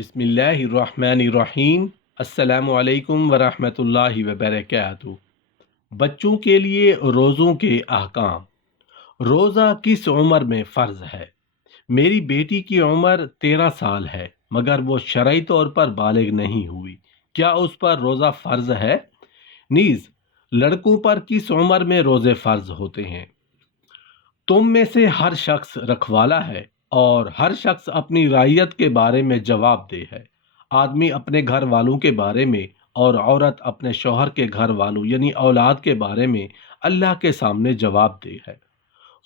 بسم اللہ الرحمن الرحیم۔ السلام علیکم ورحمۃ اللہ وبرکاتہ۔ بچوں کے لیے روزوں کے احکام۔ روزہ کس عمر میں فرض ہے؟ میری بیٹی کی عمر 13 سال ہے مگر وہ شرعی طور پر بالغ نہیں ہوئی، کیا اس پر روزہ فرض ہے؟ نیز لڑکوں پر کس عمر میں روزے فرض ہوتے ہیں؟ تم میں سے ہر شخص رکھوالا ہے اور ہر شخص اپنی رعیت کے بارے میں جواب دہ ہے۔ آدمی اپنے گھر والوں کے بارے میں اور عورت اپنے شوہر کے گھر والوں یعنی اولاد کے بارے میں اللہ کے سامنے جواب دہ ہے۔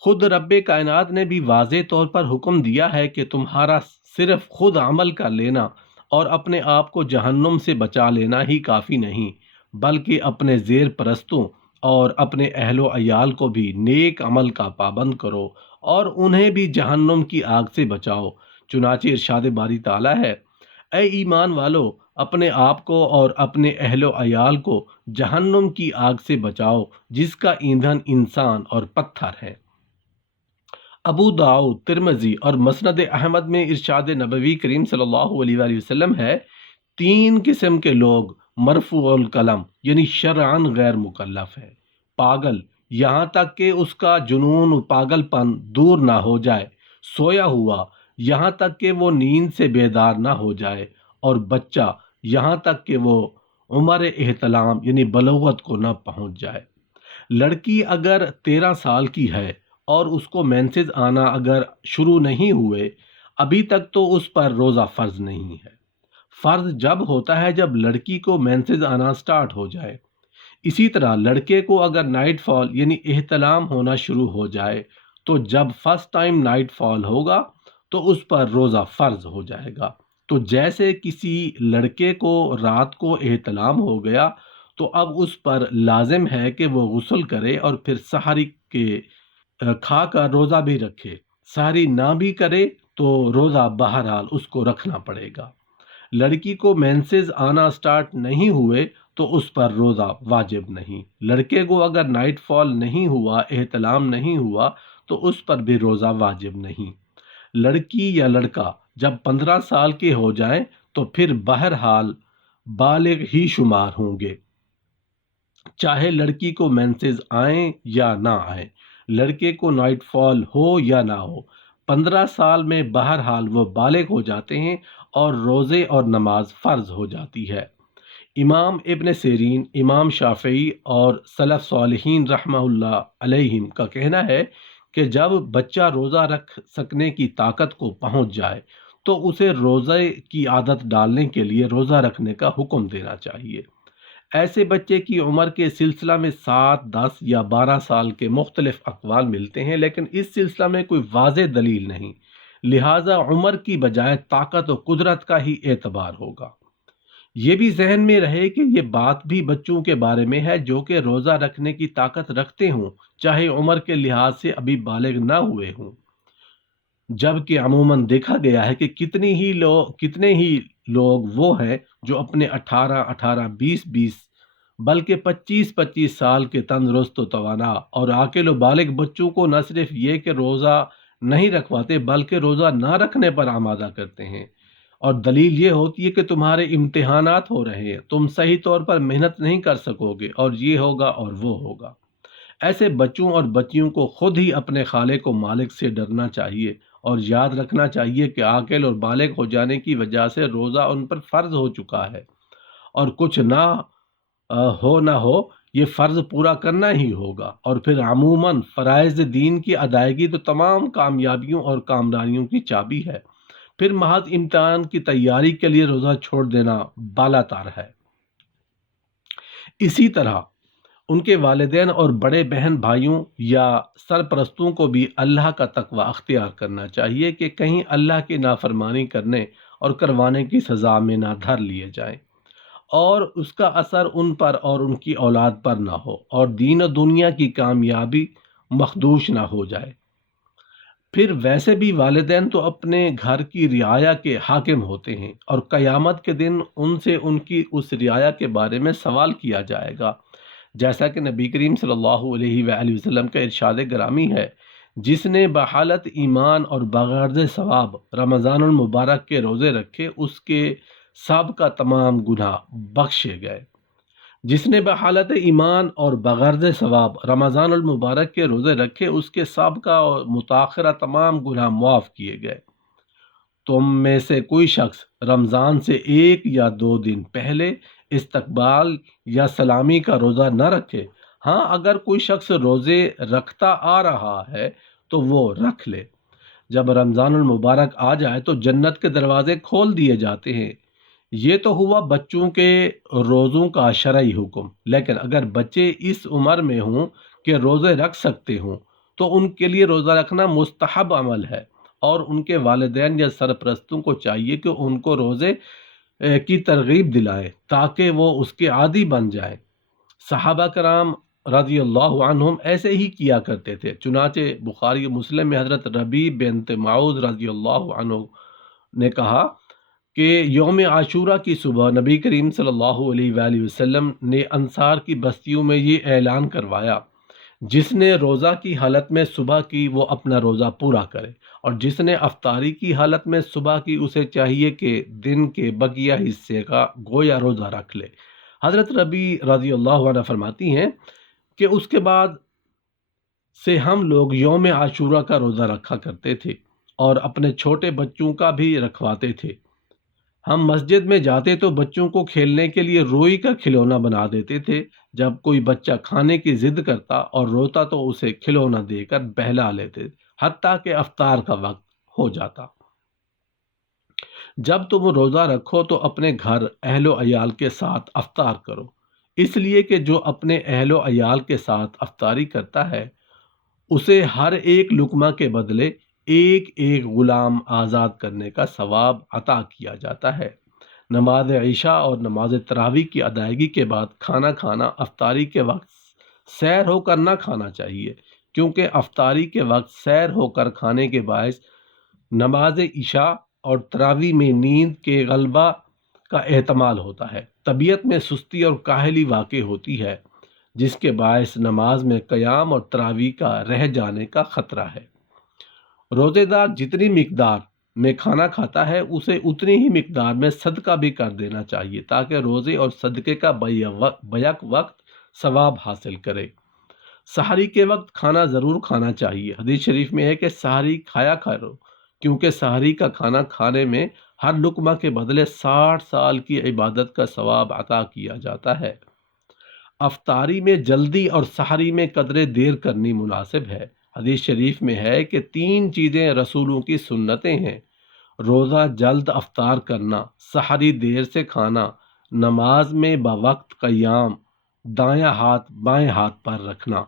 خود رب کائنات نے بھی واضح طور پر حکم دیا ہے کہ تمہارا صرف خود عمل کر لینا اور اپنے آپ کو جہنم سے بچا لینا ہی کافی نہیں، بلکہ اپنے زیر پرستوں اور اپنے اہل و عیال کو بھی نیک عمل کا پابند کرو اور انہیں بھی جہنم کی آگ سے بچاؤ۔ چنانچہ ارشاد باری تعالیٰ ہے، اے ایمان والو، اپنے آپ کو اور اپنے اہل و عیال کو جہنم کی آگ سے بچاؤ جس کا ایندھن انسان اور پتھر ہے۔ ابو داؤد، ترمذی اور مسند احمد میں ارشاد نبوی کریم صلی اللہ علیہ وآلہ وسلم ہے، 3 قسم کے لوگ مرفوع القلم یعنی شرعاً غیر مکلف ہے: پاگل یہاں تک کہ اس کا جنون و پاگل پن دور نہ ہو جائے، سویا ہوا یہاں تک کہ وہ نیند سے بیدار نہ ہو جائے، اور بچہ یہاں تک کہ وہ عمر احتلام یعنی بلوغت کو نہ پہنچ جائے۔ لڑکی اگر 13 سال کی ہے اور اس کو مینسز آنا اگر شروع نہیں ہوئے ابھی تک تو اس پر روزہ فرض نہیں ہے۔ فرض جب ہوتا ہے جب لڑکی کو مینسز آنا سٹارٹ ہو جائے۔ اسی طرح لڑکے کو اگر نائٹ فال یعنی احتلام ہونا شروع ہو جائے تو جب فرسٹ ٹائم نائٹ فال ہوگا تو اس پر روزہ فرض ہو جائے گا۔ تو جیسے کسی لڑکے کو رات کو احتلام ہو گیا تو اب اس پر لازم ہے کہ وہ غسل کرے اور پھر سحری کے کھا کر روزہ بھی رکھے۔ سحری نہ بھی کرے تو روزہ بہرحال اس کو رکھنا پڑے گا۔ لڑکی کو مینسز آنا سٹارٹ نہیں ہوئے تو اس پر روزہ واجب نہیں۔ لڑکے کو اگر نائٹ فال نہیں ہوا، احتلام نہیں ہوا تو اس پر بھی روزہ واجب نہیں۔ لڑکی یا لڑکا جب 15 سال کے ہو جائیں تو پھر بہرحال بالغ ہی شمار ہوں گے، چاہے لڑکی کو مینسز آئیں یا نہ آئیں، لڑکے کو نائٹ فال ہو یا نہ ہو۔ 15 سال میں بہرحال وہ بالغ ہو جاتے ہیں اور روزے اور نماز فرض ہو جاتی ہے۔ امام ابن سیرین، امام شافعی اور سلف صالحین رحمہ اللہ علیہم کا کہنا ہے کہ جب بچہ روزہ رکھ سکنے کی طاقت کو پہنچ جائے تو اسے روزے کی عادت ڈالنے کے لیے روزہ رکھنے کا حکم دینا چاہیے۔ ایسے بچے کی عمر کے سلسلہ میں 7، 10 یا 12 سال کے مختلف اقوال ملتے ہیں، لیکن اس سلسلہ میں کوئی واضح دلیل نہیں، لہٰذا عمر کی بجائے طاقت و قدرت کا ہی اعتبار ہوگا۔ یہ بھی ذہن میں رہے کہ یہ بات بھی بچوں کے بارے میں ہے جو کہ روزہ رکھنے کی طاقت رکھتے ہوں، چاہے عمر کے لحاظ سے ابھی بالغ نہ ہوئے ہوں، جبکہ عموماً دیکھا گیا ہے کہ کتنے ہی لوگ وہ ہیں جو اپنے 18، 20 بلکہ 25 سال کے تندرست و توانا اور عاقل و بالغ بچوں کو نہ صرف یہ کہ روزہ نہیں رکھواتے بلکہ روزہ نہ رکھنے پر آمادہ کرتے ہیں، اور دلیل یہ ہوتی ہے کہ تمہارے امتحانات ہو رہے ہیں، تم صحیح طور پر محنت نہیں کر سکو گے اور یہ ہوگا اور وہ ہوگا۔ ایسے بچوں اور بچیوں کو خود ہی اپنے خالق و مالک سے ڈرنا چاہیے اور یاد رکھنا چاہیے کہ عاقل اور بالغ ہو جانے کی وجہ سے روزہ ان پر فرض ہو چکا ہے، اور کچھ نہ ہو یہ فرض پورا کرنا ہی ہوگا۔ اور پھر عموماً فرائض دین کی ادائیگی تو تمام کامیابیوں اور کامرانیوں کی چابی ہے، پھر محض امتحان کی تیاری کے لیے روزہ چھوڑ دینا بالاتر ہے۔ اسی طرح ان کے والدین اور بڑے بہن بھائیوں یا سرپرستوں کو بھی اللہ کا تقوی اختیار کرنا چاہیے کہ کہیں اللہ کی نافرمانی کرنے اور کروانے کی سزا میں نہ دھر لیے جائیں اور اس کا اثر ان پر اور ان کی اولاد پر نہ ہو اور دین و دنیا کی کامیابی مخدوش نہ ہو جائے۔ پھر ویسے بھی والدین تو اپنے گھر کی رعایا کے حاکم ہوتے ہیں اور قیامت کے دن ان سے ان کی اس رعایا کے بارے میں سوال کیا جائے گا، جیسا کہ نبی کریم صلی اللہ علیہ وآلہ وسلم کا ارشاد گرامی ہے، جس نے بحالت ایمان اور بغرض ثواب رمضان المبارک کے روزے رکھے اس کے سب کا تمام گناہ بخشے گئے۔ جس نے بحالت ایمان اور بغرض ثواب رمضان المبارک کے روزے رکھے اس کے سابقہ اور متاخرہ تمام گناہ معاف کیے گئے۔ تم میں سے کوئی شخص رمضان سے 1 یا 2 دن پہلے استقبال یا سلامی کا روزہ نہ رکھے۔ ہاں، اگر کوئی شخص روزے رکھتا آ رہا ہے تو وہ رکھ لے۔ جب رمضان المبارک آ جائے تو جنت کے دروازے کھول دیے جاتے ہیں۔ یہ تو ہوا بچوں کے روزوں کا شرعی حکم، لیکن اگر بچے اس عمر میں ہوں کہ روزے رکھ سکتے ہوں تو ان کے لیے روزہ رکھنا مستحب عمل ہے، اور ان کے والدین یا سرپرستوں کو چاہیے کہ ان کو روزے کی ترغیب دلائیں تاکہ وہ اس کے عادی بن جائیں۔ صحابہ کرام رضی اللہ عنہم ایسے ہی کیا کرتے تھے۔ چنانچہ بخاری و مسلم میں حضرت ربیع بنت معوذ رضی اللہ عنہ نے کہا کہ یوم عاشورہ کی صبح نبی کریم صلی اللہ علیہ وآلہ وسلم نے انصار کی بستیوں میں یہ اعلان کروایا: جس نے روزہ کی حالت میں صبح کی وہ اپنا روزہ پورا کرے، اور جس نے افطاری کی حالت میں صبح کی اسے چاہیے کہ دن کے بقیہ حصے کا گویا روزہ رکھ لے۔ حضرت ربیع رضی اللہ عنہ فرماتی ہیں کہ اس کے بعد سے ہم لوگ یوم عاشورہ کا روزہ رکھا کرتے تھے اور اپنے چھوٹے بچوں کا بھی رکھواتے تھے۔ ہم مسجد میں جاتے تو بچوں کو کھیلنے کے لیے روئی کا کھلونا بنا دیتے تھے۔ جب کوئی بچہ کھانے کی ضد کرتا اور روتا تو اسے کھلونا دے کر بہلا لیتے حتیٰ کہ افطار کا وقت ہو جاتا۔ جب تم روزہ رکھو تو اپنے گھر اہل و عیال کے ساتھ افطار کرو، اس لیے کہ جو اپنے اہل و عیال کے ساتھ افطاری کرتا ہے اسے ہر ایک لقمہ کے بدلے ایک ایک غلام آزاد کرنے کا ثواب عطا کیا جاتا ہے۔ نماز عشاء اور نماز تراویح کی ادائیگی کے بعد کھانا کھانا افطاری کے وقت سیر ہو کر نہ کھانا چاہیے، کیونکہ افطاری کے وقت سیر ہو کر کھانے کے باعث نماز عشاء اور تراویح میں نیند کے غلبہ کا احتمال ہوتا ہے، طبیعت میں سستی اور کاہلی واقع ہوتی ہے، جس کے باعث نماز میں قیام اور تراویح کا رہ جانے کا خطرہ ہے۔ روزے دار جتنی مقدار میں کھانا کھاتا ہے اسے اتنی ہی مقدار میں صدقہ بھی کر دینا چاہیے تاکہ روزے اور صدقے کا بیک وقت ثواب حاصل کرے۔ سحری کے وقت کھانا ضرور کھانا چاہیے۔ حدیث شریف میں ہے کہ سحری کھایا کرو، کیونکہ سحری کا کھانا کھانے میں ہر لقمہ کے بدلے 60 سال کی عبادت کا ثواب عطا کیا جاتا ہے۔ افطاری میں جلدی اور سحری میں قدرے دیر کرنی مناسب ہے۔ حدیث شریف میں ہے کہ 3 چیزیں رسولوں کی سنتیں ہیں: روزہ جلد افطار کرنا، سحری دیر سے کھانا، نماز میں بوقت قیام، دایاں ہاتھ بائیں ہاتھ پر رکھنا۔